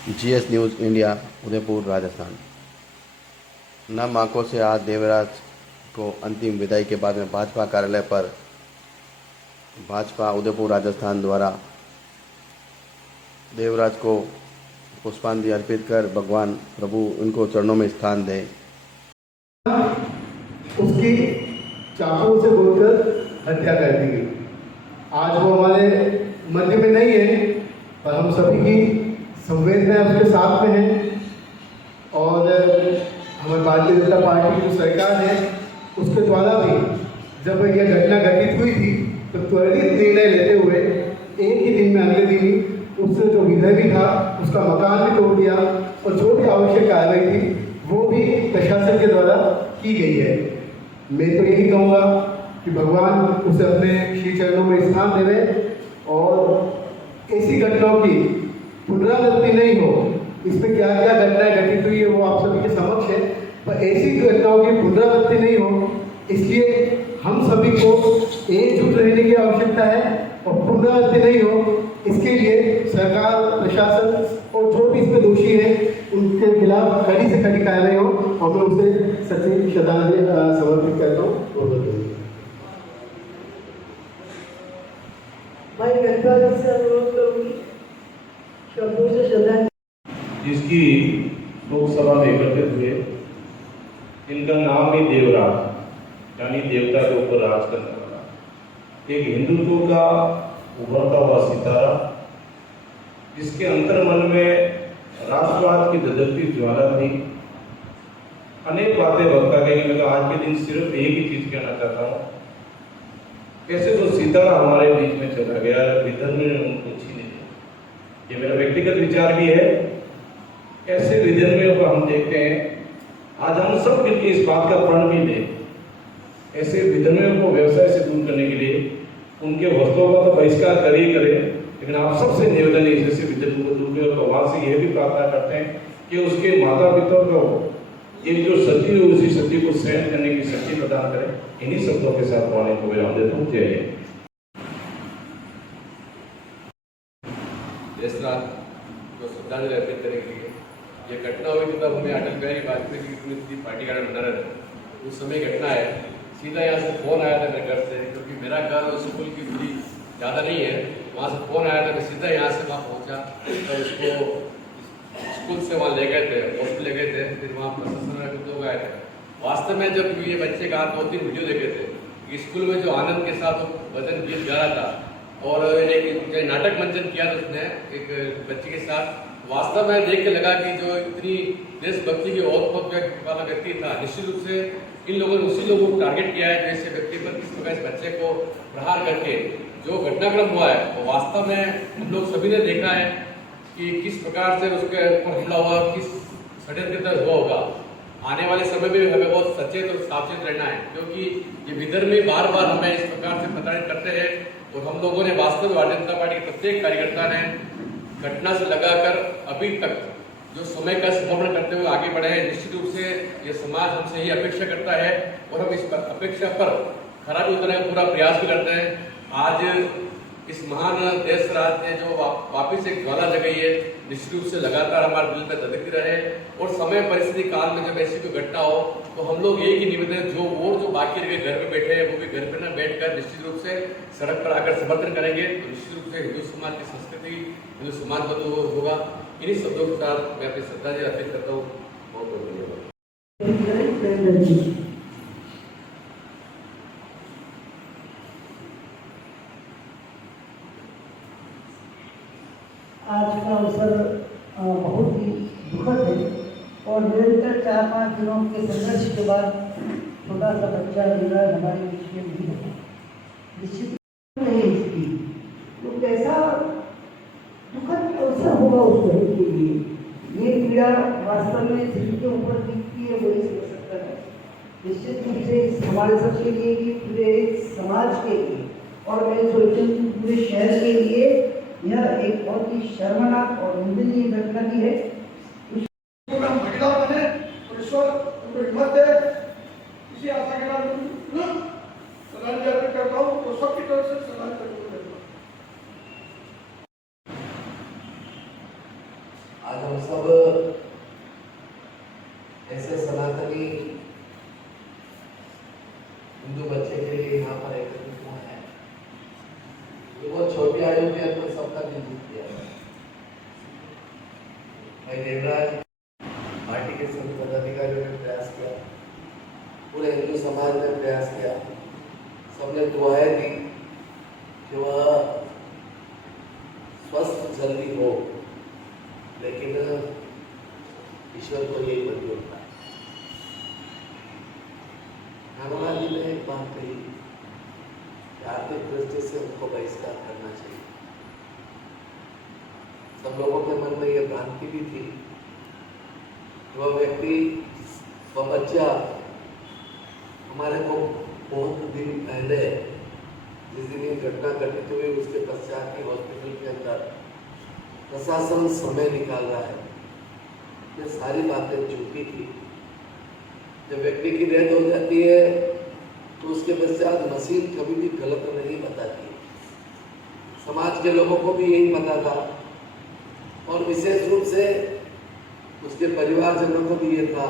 GS news India, Udaipur, Rajasthan. नम आंखों से आज देवराज को अंतिम विदाई के बाद में भाजपा कार्यालय पर भाजपा उदयपुर राजस्थान द्वारा देवराज को पुष्पांजलि अर्पित कर भगवान प्रभु उनको चरणों में स्थान दें। उसकी चाकू से गोदकर हत्या कर दी गई। आज वो हमारे मध्य में नहीं है, पर हम सभी की संवेदनाएं उसके साथ में हैं। और हमारी भारतीय जनता पार्टी की जो सरकार है उसके द्वारा भी जब यह घटना घटित हुई थी तो त्वरित निर्णय लेते हुए एक ही दिन में, अगले दिन ही उससे जो विधेयक भी था उसका मकान भी तोड़ दिया और जो भी आवश्यक कार्रवाई थी वो भी प्रशासन के द्वारा की गई है। मैं तो यही कहूँगा कि भगवान उसे अपने श्री चरणों में स्थान देवे और ऐसी घटनाओं की पुनरावृत्ति नहीं हो। इसमें क्या क्या घटनाएं घटित हुई है वो आप सभी के समक्ष है, पर ऐसी घटनाओं की पुनरावृत्ति नहीं हो, इसलिए हम सभी को एकजुट रहने की आवश्यकता है और पुनरावृत्ति नहीं हो इसके लिए सरकार, प्रशासन और जो भी इसमें दोषी है उनके खिलाफ कड़ी से कड़ी कार्रवाई हो और मैं उसे सच्ची श्रद्धांजलि समर्पित करता हूँ। भाई गणपत से अनुरोध करूंगी शब्दों से श्रद्धांजलि। जिसकी लोकसभा में एकत्रित हुए, इनका नाम ही देवराज यानी देवता के ऊपर राज करने वाला, एक हिंदुत्व का उभरता हुआ सितारा, जिसके अंतर्मन में राष्ट्रवाद की दधकती ज्वाला थी। अनेक बातें बता गई, मैं आज के दिन सिर्फ एक ही चीज कहना चाहता हूँ, कैसे तो सितारा हमारे बीच में चला गया, विधर्म ने उनको छीने लिया। ये मेरा व्यक्तिगत विचार भी है। ऐसे विधर्मियों को हम देखते हैं, आज हम सब मिलकर इस बात का प्रण भी लें, ऐसे विधर्मियों को व्यवसाय से दूर करने के लिए उनके वस्तुओं का तो बहिष्कार करे, लेकिन आप सबसे निवेदन है जैसे विधर्म को दूर करें। भगवान से यह भी प्रार्थना करते हैं कि उसके माता पिता को ये जो सती है उसी सती को सहन करने की शक्ति प्रदान करें। इन्हीं शब्दों के साथ वाणी को विराम देता हूँ। जय हिंद। देश रात को श्रद्धांजलि अर्पित करने के लिए ये घटना हुई थी तब हमें अटल बिहारी वाजपेयी की पुण्यतिथि पार्टी का बना रहे थे। उस समय घटना है, सीधा यहाँ से फ़ोन आया था मेरे घर से, क्योंकि मेरा घर और स्कूल की दूरी ज़्यादा नहीं है। वहाँ से फ़ोन आया था, मैं सीधा यहाँ से वहाँ पहुँचा तो उसको स्कूल से वहाँ ले गए थे, हॉस्पिटल ले गए थे, फिर वहाँ प्रशासन कुछ लोग आए थे। वास्तव में जब ये बच्चे का 2-3 वीडियो देखे थे, स्कूल में जो आनंद के साथ भजन गीत गा रहा था और एक नाटक मंचन किया था उसने एक बच्चे के साथ, वास्तव में देख के लगा कि जो इतनी देशभक्ति की औत वाला व्यक्ति था, निश्चित रूप से इन लोगों ने उसी लोगों को टारगेट किया है जैसे व्यक्ति पर किस प्रकार इस बच्चे को प्रहार करके जो घटनाक्रम हुआ है वो वास्तव में हम लोग सभी ने देखा है कि किस प्रकार से उसके ऊपर हमला हुआ, किस षड्यंत्र हुआ होगा। आने वाले समय में भी हमें बहुत सचेत और सावचेत रहना है, क्योंकि ये विधर्मी बार बार हमें इस प्रकार से प्रताड़ित करते हैं और हम लोगों ने वास्तव भारतीय जनता पार्टी के प्रत्येक कार्यकर्ता ने घटना से लगाकर अभी तक जो समय का समर्पण करते हुए आगे बढ़े हैं। निश्चित रूप से ये समाज हमसे ही अपेक्षा करता है और हम इस अपेक्षा पर खरा भी उतरने का पूरा प्रयास भी करते हैं। आज इस महान देश राज ने जो वापिस एक ज्वाला जगाई है, निश्चित रूप से लगातार हमारे दिल पर धधकती रहे और समय परिस्थिति काल में जब ऐसी कोई घटना हो तो हम लोग एक ही निवेदन, जो बाकी रह घर में बैठे हैं वो भी घर पे न बैठकर निश्चित रूप से सड़क पर आकर समर्थन करेंगे तो निश्चित रूप से हिंदू समाज की संस्कृति, हिंदू समाज बंधु होगा। इन्हीं शब्दों के साथ मैं अपनी श्रद्धांजलि अर्पित करता हूँ। बहुत बहुत धन्यवाद। आज का अवसर बहुत ही दुखद है और निरंतर 4-5 दिनों के संघर्ष के बाद छोटा सा बच्चा युवराज हमारे बीच में नहीं है। निश्चित नहीं इसकी तो कैसा दुखद अवसर होगा उस बहन के लिए। ये पीड़ा वास्तव में जिनके ऊपर दिखती है वही समझ सकता है। निश्चित रूप से हमारे सबके लिए भी, पूरे समाज के लिए और मैं सोचती हूँ पूरे शहर के लिए यह एक बहुत ही शर्मनाक और निंदनीय घटना भी है। महिला बने और ईश्वर उनको हिम्मत दे, इसी आशा के साथ श्रद्धांजलि अर्पित करता हूँ। तो सबकी तरफ से श्रद्धांजलि अर्पित करता हूँ। आज हम सब ऐसे सनातनी हिंदू बच्चे के लिए यहाँ पर एकत्रित हुए हैं। ये बहुत छोटी आयु में अपने सबका दिल जीत दिया है। भाई देवराज, पार्टी के सभी पदाधिकारियों ने प्रयास किया, पूरे हिंदू समाज ने प्रयास किया, सबने दुआएं दी कि वह स्वस्थ जल्दी हो, लेकिन ईश्वर को यही मंजूर होता है। हनुमान जी ने एक बात कही कि आर्थिक दृष्टि से उनको बहिष्कार करना चाहिए। सब लोगों के मन में यह भ्रांति भी थी कि वह व्यक्ति, वह बच्चा हमारे को बहुत दिन पहले जिस दिन ये घटना घटित हुई उसके पश्चात ही हॉस्पिटल के अंदर प्रशासन समय निकाल रहा है। ये सारी बातें झूठी थी। जब व्यक्ति की डेथ हो जाती है तो उसके पश्चात मशीन कभी भी गलत नहीं बताती। समाज के लोगों को भी यही पता था और विशेष रूप से उसके परिवारजनों को भी ये था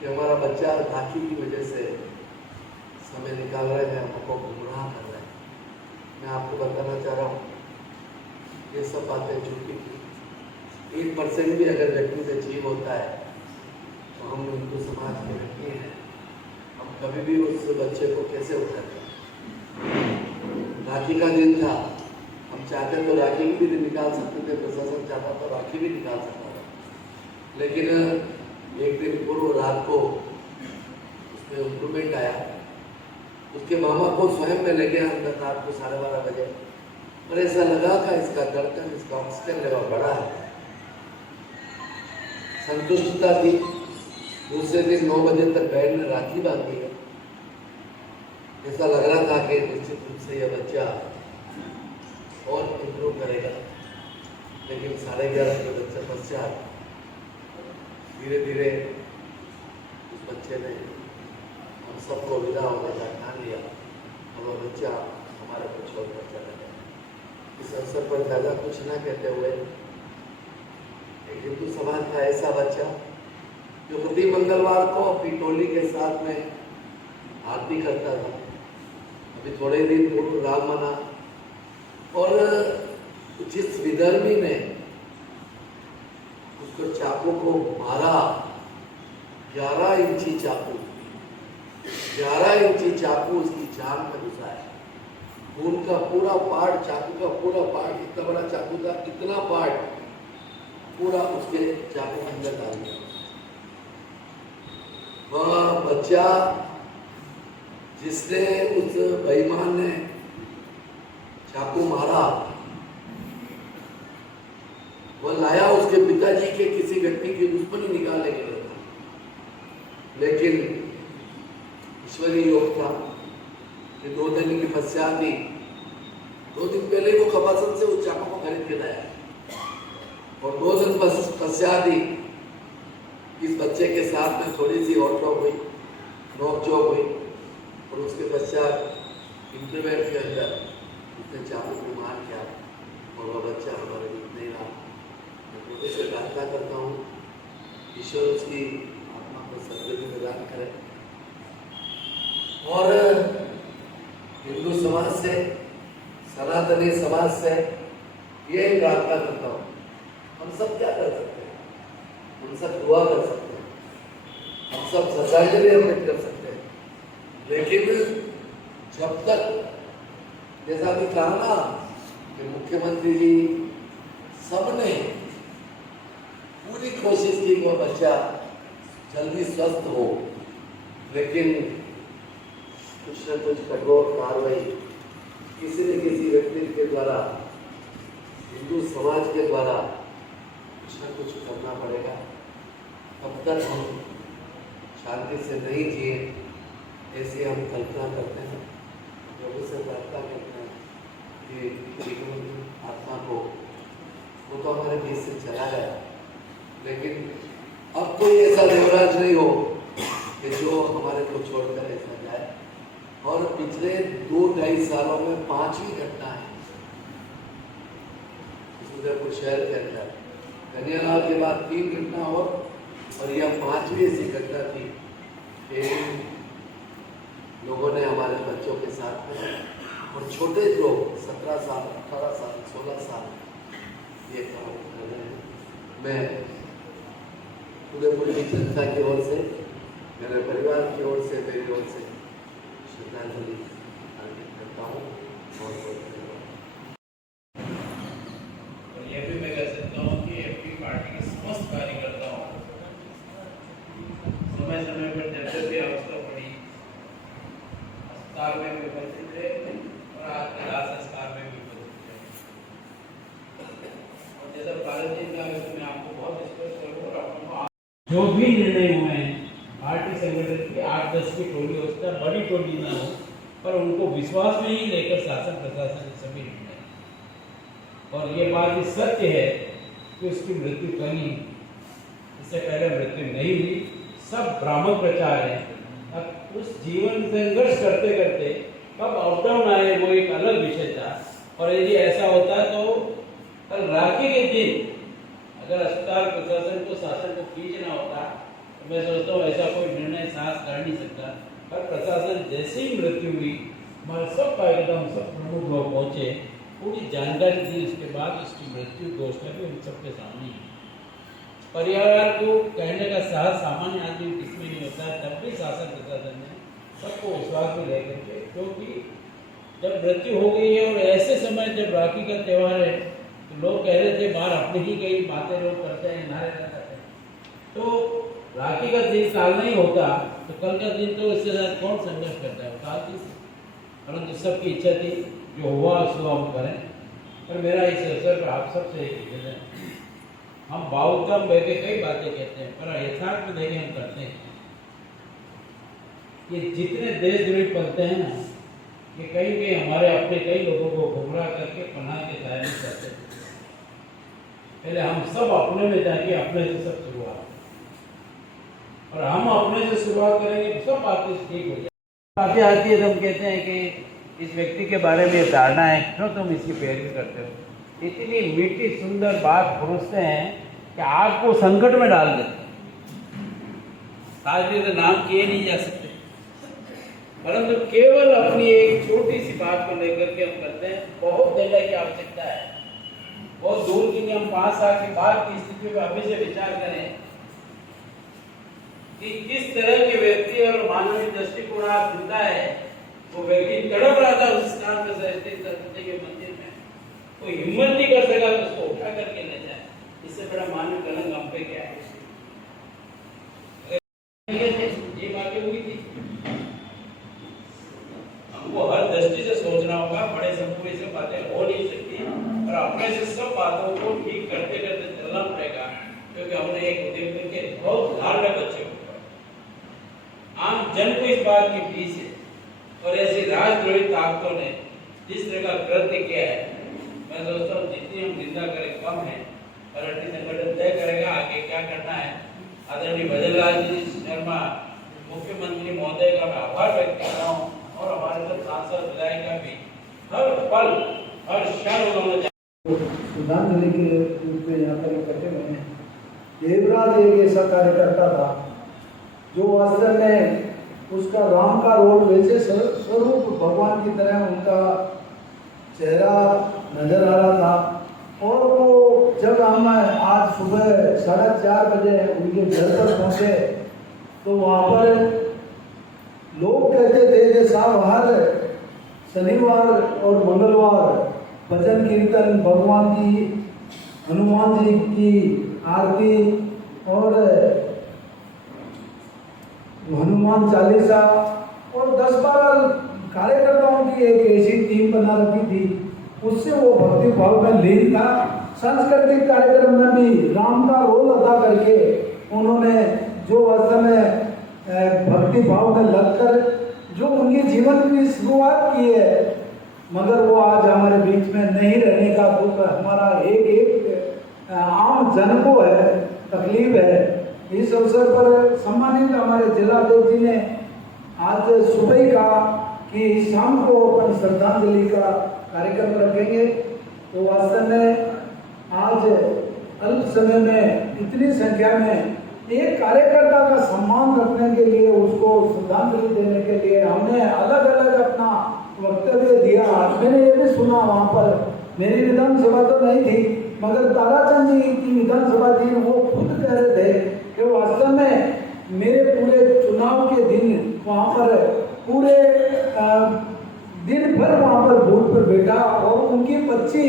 कि हमारा बच्चा राखी की वजह से समय निकाल रहे हैं, हमको गुमराह कर रहे हैं। मैं आपको बताना चाह रहा हूँ ये सब बातें झूठी थी। 1% भी अगर व्यक्ति से जीव होता है तो हम हिंदू समाज के व्यक्ति हैं, हम कभी भी उस बच्चे को कैसे उठाते हैं। राखी का दिन था, हम चाहते तो राखी भी दिन निकाल सकते थे, प्रशासन चाहता तो राखी भी निकाल सकता था, लेकिन एक दिन पूर्व रात को उसमें इम्प्रूवमेंट आया। उसके मामा को स्वयं में ले गया अंदर रात को 12:30 बजे, और ऐसा लगा था इसका धड़कन, इसका ऑक्सीजन लेवल बढ़ा है। संतुष्टता थी। दूसरे दिन 9 बजे तक बेड में राखी बांधी है। ऐसा लग रहा था कि निश्चित रूप से यह बच्चा और इम्प्रूव करेगा, लेकिन 11:30 के बच्चे पश्चात धीरे धीरे उस बच्चे ने हम सबको विदा होने का ठान लिया और वह बच्चा हमारे को छोड़कर चला गया। इस अवसर पर ज़्यादा कुछ न कहते हुए, एक हिंदू समाज का ऐसा बच्चा जो प्रति मंगलवार को अपनी टोली के साथ में आरती करता था, अभी थोड़े दिन पूर्व राम मना, और जिस विधर्मी ने उसको चाकू को मारा, 11 इंची चाकू, 11 इंची चाकू उसकी जान में घुसा है। खून का पूरा पार्ट, चाकू का पूरा पार्ट, इतना बड़ा चाकू था, इतना पार्ट पूरा उसके चाकू के अंदर डाल दिया। वह बच्चा जिसने उस बेईमान ने चाकू मारा, वह लाया उसके पिताजी के किसी व्यक्ति की दुश्मनी निकालने के लिए, लेकिन ईश्वरीय योग था कि 2 दिन के पश्चात ही, 2 दिन पहले वो खपासन से उस चाकू को खरीद के लाया, और 2 दिन पश्चात ही इस बच्चे के साथ में थोड़ी सी नोक झोंक हुई, और उसके पश्चात इंटरवेल के अंदर उसने चाकू को मार किया, और वह बच्चा हमारे बीच नहीं रहा। मैं प्रभु से प्रार्थना करता हूँ ईश्वर उसकी आत्मा को सद्गति प्रदान करे, और हिंदू समाज से, सनातनी समाज से यही प्रार्थना करता हूँ, हम सब क्या कर सकते हैं? हम सब दुआ कर सकते हैं, हम सब श्रद्धांजलि अर्पित कर सकते हैं, लेकिन जब तक, जैसा कि कहा ना कि मुख्यमंत्री जी सबने पूरी कोशिश की कि वह बच्चा जल्दी स्वस्थ हो, लेकिन कुछ न कुछ कठोर कार्रवाई किसी न किसी व्यक्ति के द्वारा, हिंदू समाज के द्वारा कुछ न कुछ करना पड़ेगा। तब तक हम शांति से नहीं जिए, ऐसी हम कल्पना करते हैं। प्रभु से प्रार्थना करते हैं कि आत्मा को, वो तो हमारे बीच से चला गया, लेकिन अब कोई ऐसा देवराज नहीं हो कि जो हमारे को छोड़कर ऐसा जाए। और पिछले 2-2.5 सालों में 5वीं घटना है उदयपुर शहर के अंदर कन्यालाल के बाद 3 घटना और यह 5वीं ऐसी घटना थी कि लोगों ने हमारे बच्चों के साथ में और छोटे लोग 17 साल 18 साल 16 साल ये काम कर रहे हैं। मैं उदयपुर की जनता की ओर से, मेरे परिवार की ओर से, मेरी ओर से श्रद्धांजलि अर्पित करता हूँ। बहुत बहुत धन्यवाद। और यह भी मैं कह सकता हूँ कि एपी पार्टी के समस्त कार्यकर्ताओं समय समय पर जब जब भी आवश्यकता पड़ी अस्पताल में भी उपस्थित थे और आज के दाह संस्कार में भी उपस्थित थे। और जैसा भारत जी का मैं आपको बहुत स्पष्ट करूँ और आपको जो भी निर्णय हुए हैं पार्टी संगठन की 8-10 की टोली हो सकता है, बड़ी टोली ना हो, पर उनको विश्वास में ही लेकर शासन प्रशासन सभी निर्णय। और ये बात भी सत्य है कि उसकी मृत्यु कहीं इससे पहले मृत्यु नहीं हुई, सब भ्रामक प्रचार है। अब उस जीवन संघर्ष करते करते कब आउटडाउन आए वो एक अलग विषय था। और यदि ऐसा होता तो कल राखी के दिन अगर अस्पताल प्रशासन को शासन को खींचना होता तो मैं सोचता हूँ ऐसा कोई निर्णय साहस कर नहीं सकता। पर प्रशासन जैसे ही मृत्यु हुई हमारे सब कार्यक्रम सब प्रमुख लोग पहुँचे, पूरी जानकारी दी, उसके बाद उसकी मृत्यु घोषणा भी उन सबके सामने ही। परिवार को कहने का साहस सामान्य आदमी किसमें नहीं होता, तब भी शासन प्रशासन ने सबको विश्वास में लेकर के, क्योंकि जब मृत्यु हो गई है और ऐसे समय जब राखी का त्यौहार है तो लोग कह रहे थे बाहर अपनी ही कई बातें लोग करते हैं, नारे लगाते हैं, तो राखी का दिन टालना ही होता तो कल का दिन तो इसके साथ कौन संघर्ष करता है, टालती से। परंतु सबकी इच्छा थी जो हुआ उसको हम करें। पर मेरा इस अवसर पर आप सबसे एक निवेदन है, हम बाउतम बह के कई बातें कहते हैं पर यथार्थ में देखें हम करते हैं। ये जितने देशद्रोही पलते हैं ना, ये कहीं कहीं हमारे अपने कई लोगों को गुमराह करके पनाह के दायरे में करते हैं। पहले हम सब अपने में जाके अपने से सब शुरुआत, और हम अपने से शुरुआत करेंगे सब बातें ठीक हो जाए। बातें आती है तो हम कहते हैं कि इस व्यक्ति के बारे में धारणा है, क्यों तुम इसकी पैरवी करते हो। इतनी मीठी सुंदर बात परोसते हैं कि आपको संकट में डाल देते हैं। आज भी तो नाम किए नहीं जा सकते, परंतु केवल अपनी एक छोटी सी बात को लेकर के हम करते हैं। बहुत देने की आवश्यकता है, बहुत दूर की नहीं, हम 5 साल के बाद की स्थिति में अभी से विचार करें कि किस तरह के व्यक्ति और मानवीय दृष्टिकोण आप जिंदा है। वो व्यक्ति तड़प रहा था उस स्थान पर सरस्वती के मंदिर में, कोई हिम्मत नहीं कर सका उसको उठा करके ले जाए। इससे बड़ा मानव कलंक हम पे क्या है। ये बातें हुई थी, हमको हर दृष्टि से सोचना होगा। बड़े संपूर्ण से बातें हो नहीं सकती और अपने से सब बातों को ठीक करते करते चलना पड़ेगा, क्योंकि हमने एक उद्यम के बहुत धारणा बच्चे हो। आम जन को इस बात की फीस है और ऐसी राजद्रोही ताकतों ने जिस तरह का कृत्य किया है, मैं सोचता हूँ जितनी हम निंदा करें कम है। पार्टी संगठन तय करेगा आगे क्या करना है। आदरणीय भजनलाल जी शर्मा मुख्यमंत्री महोदय का मैं आभार व्यक्त करता हूँ और हमारे साथ सांसद विधायक का भी हर पल हर क्षण उन्होंने श्रद्धांजलि के रूप में यहाँ पर इकट्ठे हुए हैं। देवराज एक ऐसा कार्यकर्ता था जो वास्तव में उसका राम का रोल वैसे स्वरूप भगवान की तरह उनका चेहरा नजर आ रहा था। और वो जब हम आज सुबह 4:30 बजे उनके घर पर पहुँचे तो वहाँ पर लोग कहते थे कि साहब हर शनिवार और मंगलवार भजन कीर्तन, भगवान की, हनुमान जी की आरती और हनुमान चालीसा और 10-12 कार्यकर्ताओं की एक ऐसी टीम बना रखी थी। उससे वो भक्ति भाव में लीन था। सांस्कृतिक कार्यक्रम में भी राम का रोल अदा करके उन्होंने जो वास्तव में भक्ति भाव में लगकर जो उनके जीवन की शुरुआत की है, मगर वो आज हमारे बीच में नहीं रहने का दुख हमारा एक आम जन को है, तकलीफ है। इस अवसर पर सम्मानित हमारे जिलाध्यक्ष जी ने आज सुबह ही कहा कि शाम को अपन श्रद्धांजलि का कार्यक्रम रखेंगे। तो वास्तव में आज अल्प समय में इतनी संख्या में एक कार्यकर्ता का सम्मान रखने के लिए, उसको श्रद्धांजलि देने के लिए हमने अलग अलग अपना वक्तव्य दिया। मैंने ये भी सुना, वहाँ पर मेरी विधानसभा तो नहीं थी, मगर ताराचंद जी की विधानसभा थी, वो खुद कह रहे थे कि वास्तव में मेरे पूरे चुनाव के दिन वहाँ पर पूरे दिन भर वहाँ पर बूथ पर बैठा और उनकी बच्ची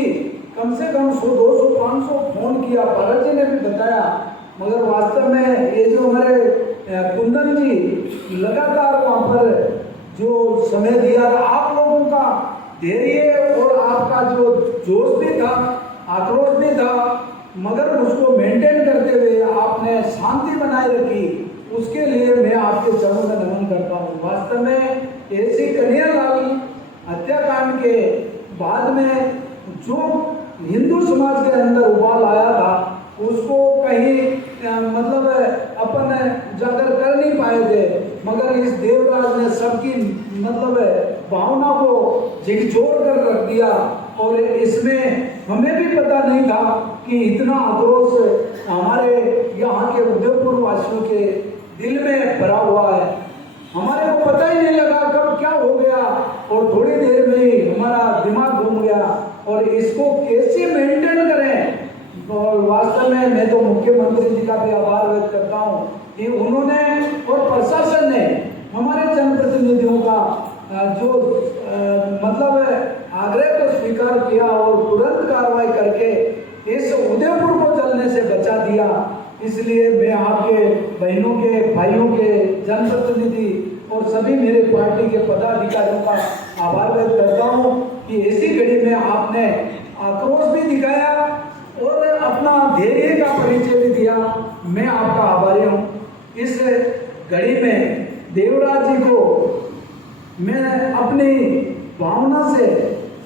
कम से कम 100, 200, 500 फोन किया। भारत जी ने भी बताया, मगर वास्तव में ये जो हमारे कुंदन जी लगातार वहाँ पर जो समय दिया, आप लोगों का धैर्य और आपका जो जोश भी था, आक्रोश भी था, मगर उसको मेंटेन करते हुए आपने शांति बनाए रखी, उसके लिए मैं आपके चरणों में नमन करता हूँ। वास्तव में ऐसी कन्हैयालाल हत्याकांड के बाद में जो हिंदू समाज के अंदर उबाल आया था, उसको कहीं मतलब अपन जाकर कर नहीं पाए थे, मगर इस देवराज ने सबकी मतलब भावना को झकझोर कर रख दिया। और इसमें हमें भी पता नहीं था कि इतना आक्रोश हमारे यहाँ के उदयपुर वासियों के दिल में भरा हुआ है। हमारे को पता ही नहीं लगा कब क्या हो गया, और थोड़ी देर में ही हमारा दिमाग घूम गया। और इसको कैसे मेंटेन करें, और वास्तव में मैं तो मुख्यमंत्री जी का भी आभार व्यक्त करता हूँ कि उन्होंने और प्रशासन ने हमारे जनप्रतिनिधियों का जो मतलब आग्रह को स्वीकार किया और तुरंत कार्रवाई करके इस उदयपुर को जलने से बचा दिया। इसलिए मैं आपके बहनों के, भाइयों के, जनप्रतिनिधि और सभी मेरे पार्टी के पदाधिकारियों का आभार व्यक्त करता हूँ कि ऐसी घड़ी में आपने आक्रोश भी दिखाया और अपना धैर्य का परिचय भी दिया। मैं आपका आभारी हूँ। इस घड़ी में देवराज जी को मैं अपनी भावना से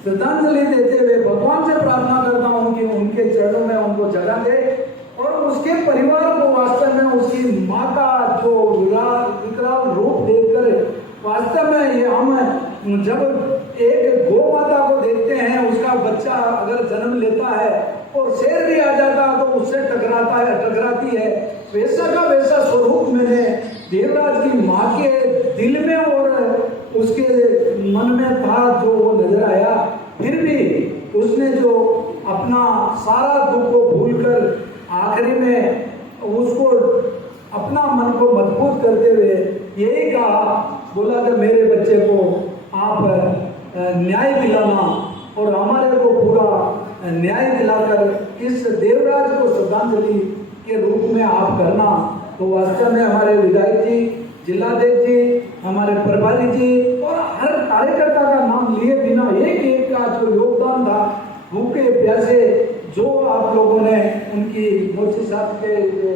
श्रद्धांजलि देते हुए भगवान से प्रार्थना करता हूँ कि उनके चरणों में उनको जगह दे, और उसके परिवार को वास्तव में उसकी माँ का जो विकराल रूप देखकर वास्तव में ये हम जब एक गौ माता को देखते हैं, उसका बच्चा अगर जन्म लेता है और शेर भी आ जाता है तो उससे टकराती है, वैसा का वैसा स्वरूप मैंने देवराज की माँ के दिल में और उसके मन में था, जो वो नजर आया। फिर भी उसने जो अपना सारा दुख को भूलकर आखिरी में उसको अपना मन को मजबूत करते हुए यही कहा, बोला कि मेरे बच्चे को आप न्याय दिलाना और हमारे को पूरा न्याय दिलाकर इस देवराज को श्रद्धांजलि के रूप में आप करना। तो वास्तव में हमारे विधायक जी, जिलाध्यक्ष जी, हमारे प्रभारी जी और हर कार्यकर्ता का नाम लिए बिना एक एक का जो योगदान था, भूखे प्यासे जो आप लोगों ने उनकी मोची साहब के जो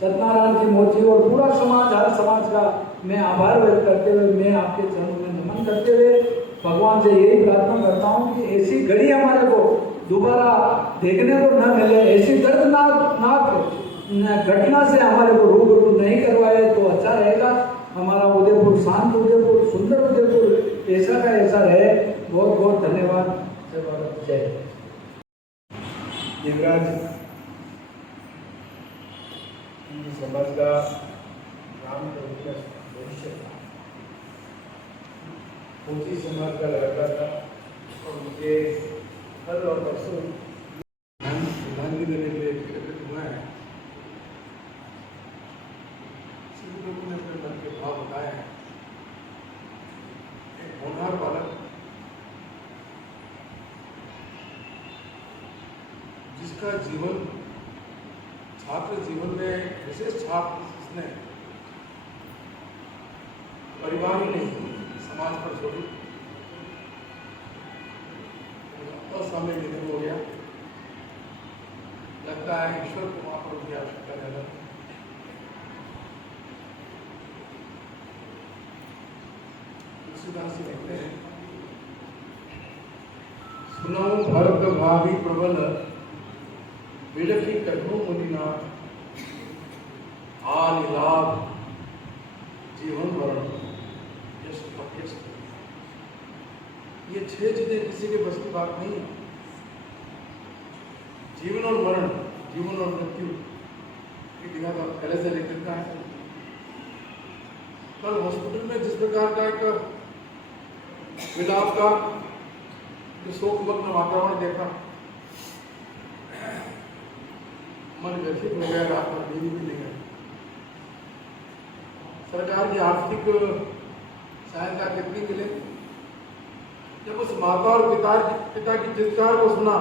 सत्यनारायण की मोची और पूरा समाज, हर समाज का मैं आभार व्यक्त करते हुए मैं आपके चरणों में नमन करते हुए भगवान से यही प्रार्थना करता हूँ कि ऐसी घड़ी हमारे को दोबारा देखने को न मिले, ऐसी दर्दनाक घटना से हमारे को रूबरू नहीं करवाए तो अच्छा रहेगा। हमारा उदयपुर शांत उदयपुर, सुंदर उदयपुर ऐसा का ऐसा रहे। बहुत बहुत धन्यवाद। जय भारत, जय। देवराज समाज का राम भविष्य था, मोची समाज का लड़का था और मुझे हर और परसों श्रद्धांजलि देने के लिए एकत्रित हुआ है। सभी लोगों ने अपने मन के भाव बताए हैं। एक होनहार बालक जिसका जीवन, छात्र जीवन में विशेष छाप जिसने परिवार ही नहीं समाज पर छोड़ी, असामयिक निधन हो गया। लगता है ईश्वर को वहाँ पर उनकी आवश्यकता ज्यादा। तुलसीदास जी लिखते हैं, सुनाऊं भरत भावी प्रबल विलखी कथो मुनिना, आन लाभ जीवन वरण यश अपयश। ये 6 चीजें किसी के बस की बात नहीं है। जीवन और मरण जीवन और मृत्यु की दिशा का पहले से लिखता है। कल हॉस्पिटल में जिस प्रकार का एक विलाप का जो शोकमग्न वातावरण देखा, मन व्यथित हो गया, रात भर नींद भी नहीं आई। सरकार की आर्थिक सहायता कितनी मिले? जब उस माता और पिता की चित्कार को सुना,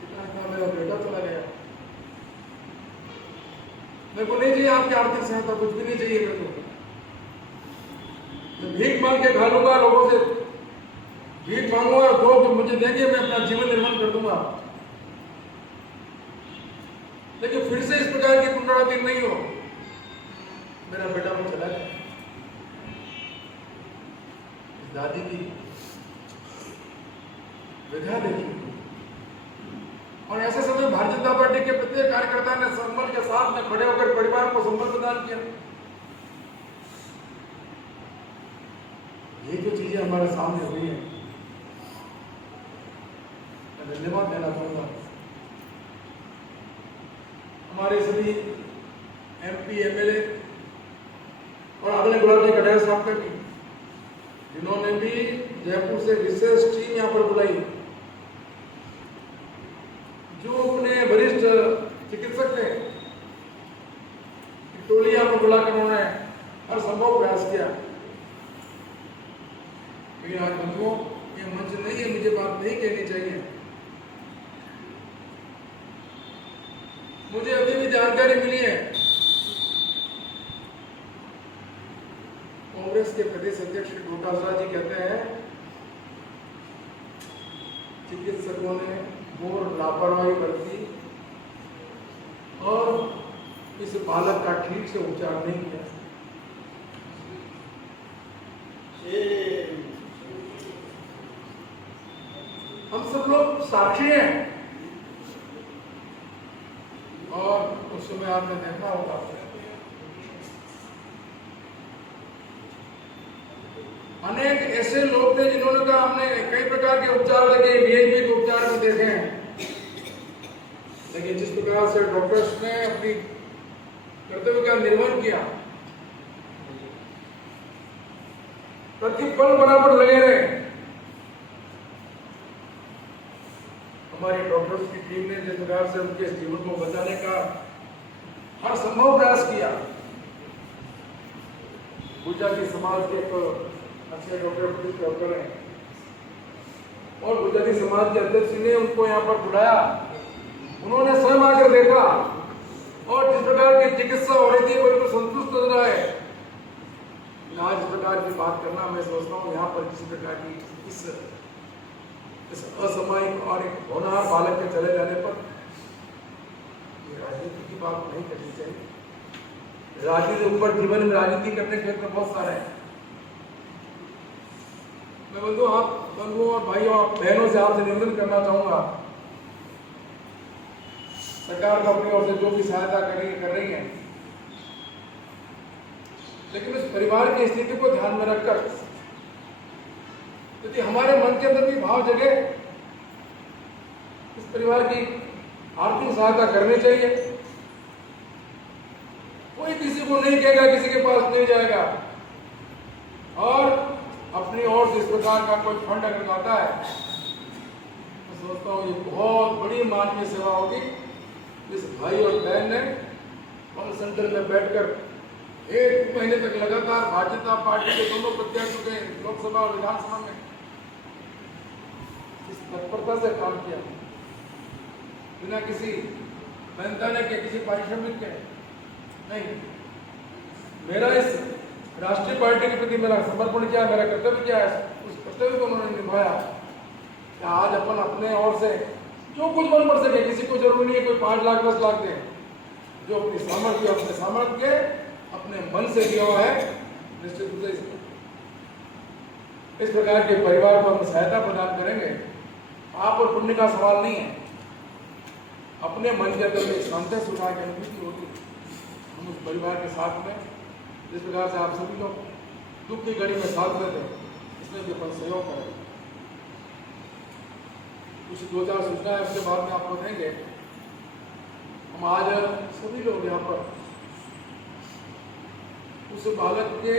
पिता का मेरा बेटा चला गया, मेरे को नहीं चाहिए आपकी आर्थिक सहायता, कुछ भी नहीं चाहिए मेरे को। मैं भीख मांग के खा लूंगा, लोगों से भीख मांगूंगा, लोग जो मुझे देंगे मैं अपना जीवन निर्माण कर दूंगा। लेकिन फिर से इस प्रकार की पुनरावृत्ति नहीं हो। मेरा बेटा वो चला गया। दादी की विधा देखी, और ऐसे समय भारतीय जनता पार्टी के प्रत्येक कार्यकर्ता ने संबल के साथ में खड़े होकर परिवार को संबल प्रदान किया। ये जो चीजें हमारे सामने हुई है, मैं धन्यवाद देना चाहूंगा हमारे सभी MP, MLA और आदरणीय गुलाब जी कटारिया साहब का भी, जिन्होंने भी जयपुर से विशेष टीम यहाँ पर बुलाई, जो अपने वरिष्ठ चिकित्सक थे, टोली यहाँ पर बुलाकर उन्होंने हर संभव प्रयास किया। लेकिन आज बंधुओं, ये मंच नहीं है, मुझे बात नहीं कहनी चाहिए। मुझे अभी भी जानकारी मिली है, कांग्रेस के प्रदेश अध्यक्ष डोटासरा जी कहते हैं चिकित्सकों ने घोर लापरवाही बरती और इस बालक का ठीक से उपचार नहीं किया। हम सब लोग साक्षी हैं, और उस समय आपने देखा होगा अनेक ऐसे लोग थे जिन्होंने कहा हमने कई प्रकार के उपचार देखे, VIP के उपचार भी देखे हैं, लेकिन जिस प्रकार से डॉक्टर्स ने अपनी कर्तव्य का निर्वहन किया, प्रतिपल बराबर लगे रहे। हमारी डॉक्टर्स की टीम ने जिस प्रकार से उनके जीवन को बचाने का हर संभव प्रयास किया। गुजराती समाज के एक अच्छे डॉक्टर हैं, और गुजराती समाज के अध्यक्ष ने उनको यहाँ पर बुलाया, उन्होंने स्वयं आकर देखा, और जिस प्रकार की चिकित्सा हो रही थी वो तो संतुष्ट हो रहा है। आज इस प्रकार की बात करना, मैं सोचता हूँ यहाँ पर किसी प्रकार की इस असामयिक और एक होनहार बालक के चले जाने पर ये राजनीति की बात नहीं करनी चाहिए। राजनीति के ऊपर जीवन में राजनीति करने के क्षेत्र बहुत सारे हैं। मैं बंधुओं और भाइयों और बहनों से आपसे निवेदन करना चाहूंगा, सरकार को अपनी ओर से जो भी सहायता कर रही है, लेकिन उस परिवार की स्थिति को ध्यान में रखकर यदि हमारे मन के अंदर भी भाव जगे, इस परिवार की आर्थिक सहायता करनी चाहिए। कोई किसी को नहीं कहेगा, किसी के पास नहीं जाएगा, और अपनी ओर से इस प्रकार का कोई फंड अगर आता है, मैं सोचता हूँ ये बहुत बड़ी मानवीय सेवा होगी। इस भाई और बहन ने कॉल सेंटर में बैठकर 1 महीने तक लगातार भारतीय जनता पार्टी के दोनों प्रत्याशियों के लोकसभा और विधानसभा में इस तत्परता से काम किया, बिना किसी मेहनताने के, किसी पारिश्रमिक के नहीं। मेरा इस राष्ट्रीय पार्टी के प्रति मेरा समर्पण क्या, मेरा कर्तव्य क्या है, उस कर्तव्य को उन्होंने निभाया। कि आज अपन अपने ओर से जो कुछ मन पड़ सके, किसी को जरूरी नहीं है कोई 5 लाख 10 लाख दे, जो अपनी सामर्थ्य के अपने मन से दिया हुआ है, निश्चित रूप से इस प्रकार के परिवार को हम सहायता प्रदान करेंगे। पाप और पुण्य का सवाल नहीं है, अपने मन के अंदर में शांति सुखा की अनुभूति होती है। हम उस परिवार के साथ में जिस प्रकार से आप सभी लोग दुख की घड़ी में साथ देते हैं, इसमें भी अपन सहयोग करें। कुछ 2-4 सूचनाएं उसके बाद में आपको देंगे। हम आज सभी लोग यहाँ पर उस बालक के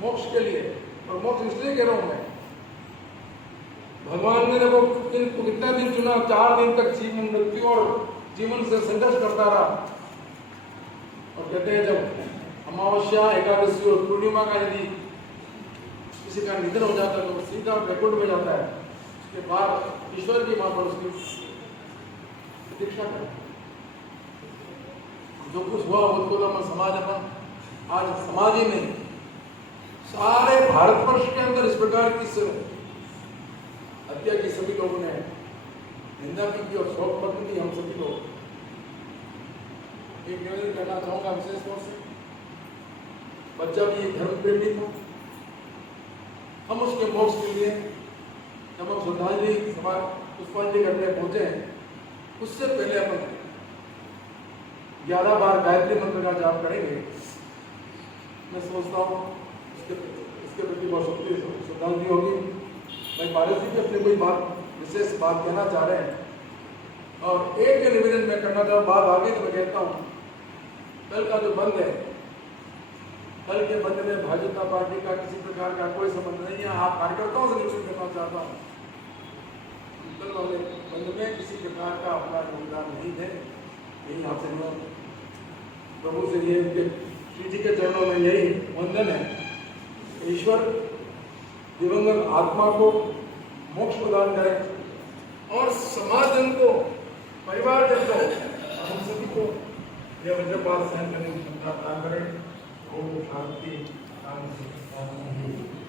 मोक्ष के लिए, और मोक्ष इसलिए कह रहा हूँ मैं, भगवान ने देखो कितना दिन चुना, 4 दिन तक जीवन मृत्यु और जीवन से संघर्ष करता रहा। और कहते हैं जब अमावस्या, एकादशी और पूर्णिमा का यदि किसी का निधन हो जाता है तो सीधा बैकवर्ड में जाता है, उसके बाद ईश्वर की मां पर उसकी प्रतीक्षा करें। जो कुछ हुआ उसको तो हम समाज अपन आज समाज ही नहीं, सारे भारतवर्ष के अंदर इस प्रकार की हत्या की सभी लोगों ने निंदा की और शोक पत्र की। हम सभी लोग एक निवेदन करना चाहूंगा विशेष तौर से, बच्चा भी एक धर्म प्रेमी था, हम उसके मोक्ष के लिए जब हम श्रद्धांजलि सभा पुष्पांजलि करने पहुंचे उससे पहले अपन 11 बार गायत्री मंत्र का जाप करेंगे। मैं सोचता हूँ इसके प्रति बहुत श्रद्धांजलि होगी। भाई पारस जी भी अपने कोई बात विशेष बात कहना चाह रहे हैं, और एक निवेदन मैं करना चाहूँ, बात आगे तो मैं कहता हूँ, कल का जो बंद है, कल के बंद में भारतीय जनता पार्टी का किसी प्रकार का कोई संबंध नहीं है। आप कार्यकर्ताओं से निवेदन करना चाहता हूँ, कल वाले बंद में किसी प्रकार का अपना योगदान नहीं है। यही आपसे प्रभु से ये उनके श्री जी के चरणों में यही वंदन है। ईश्वर दिवंगत आत्मा को मोक्ष प्रदान करें और समाजजन को, परिवारजन को, हम सभी को यह वज्रपात सहन करने की क्षमता प्रदान करें। ओम शांति शांति।